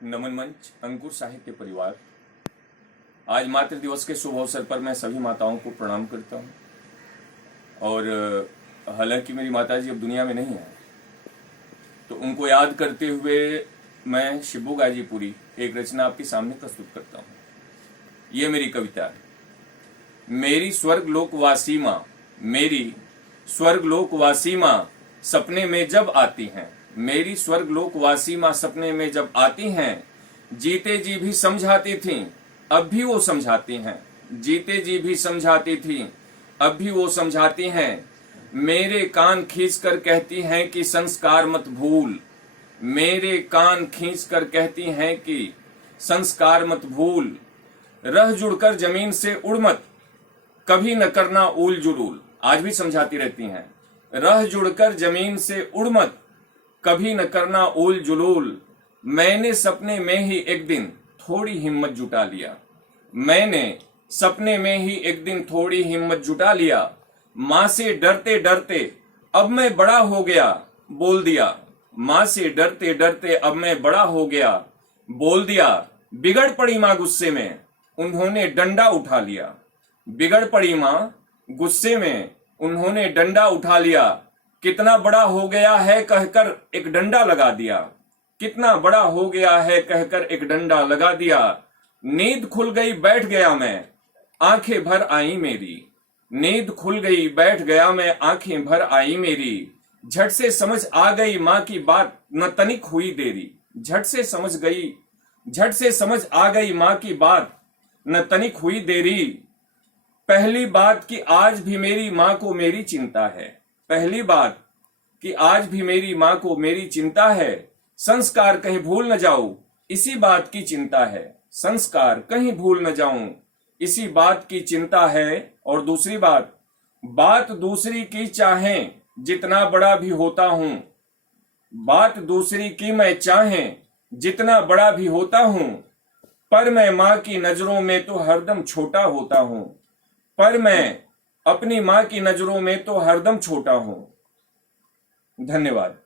नमन मंच अंकुर साहित्य परिवार। आज मातृ दिवस के शुभ अवसर पर मैं सभी माताओं को प्रणाम करता हूं। और हालांकि मेरी माताजी अब दुनिया में नहीं है, तो उनको याद करते हुए मैं शिबू गाजीपुरी एक रचना आपके सामने प्रस्तुत करता हूं। ये मेरी कविता है। मेरी स्वर्गलोकवासी माँ, मेरी स्वर्गलोकवासी माँ सपने में जब आती हैं, मेरी स्वर्गलोकवासी माँ सपने में जब आती हैं, जीते जी भी समझाती थीं, अब भी वो समझाती हैं। जीते जी भी समझाती थीं, अब भी वो समझाती हैं। मेरे कान खींच कर कहती हैं कि संस्कार मत भूल, मेरे कान खींच कर कहती हैं कि संस्कार मत भूल। रह जुड़कर जमीन से उड़ मत, कभी न करना ऊल जुलूल। आज भी समझाती रहती हैं। रह जुड़कर जमीन से उड़ मत, कभी न करना ऊल जुलूल। मैंने सपने में ही एक दिन थोड़ी हिम्मत जुटा लिया, मैंने सपने में ही एक दिन थोड़ी हिम्मत जुटा लिया। माँ से डरते डरते अब मैं बड़ा हो गया, बोल दिया। माँ से डरते डरते अब मैं बड़ा हो गया, बोल दिया। बिगड़ पड़ी माँ गुस्से में, उन्होंने डंडा उठा लिया। बिगड़ पड़ी माँ गुस्से में, उन्होंने डंडा उठा लिया। कितना बड़ा हो गया है कहकर एक डंडा लगा दिया, कितना बड़ा हो गया है कहकर एक डंडा लगा दिया। नींद खुल गई बैठ गया मैं, आंखें भर आई मेरी। नींद खुल गई बैठ गया मैं, आंखें भर आई मेरी। झट से समझ आ गई माँ की बात, न तनिक हुई देरी। झट से समझ गई, झट से समझ आ गई माँ की बात, न तनिक हुई देरी। पहली बात कि आज भी मेरी माँ को मेरी चिंता है, पहली बात कि आज भी मेरी माँ को मेरी चिंता है। संस्कार कहीं भूल न जाऊं, इसी बात की चिंता है। संस्कार कहीं भूल न जाऊं, इसी बात की चिंता है। और दूसरी बात, बात दूसरी की चाहें जितना बड़ा भी होता हूं, बात दूसरी की मैं चाहें जितना बड़ा भी होता हूं, पर मैं माँ की नजरों में तो हरदम छोटा होता हूं। पर मैं अपनी माँ की नजरों में तो हरदम छोटा हूं। धन्यवाद।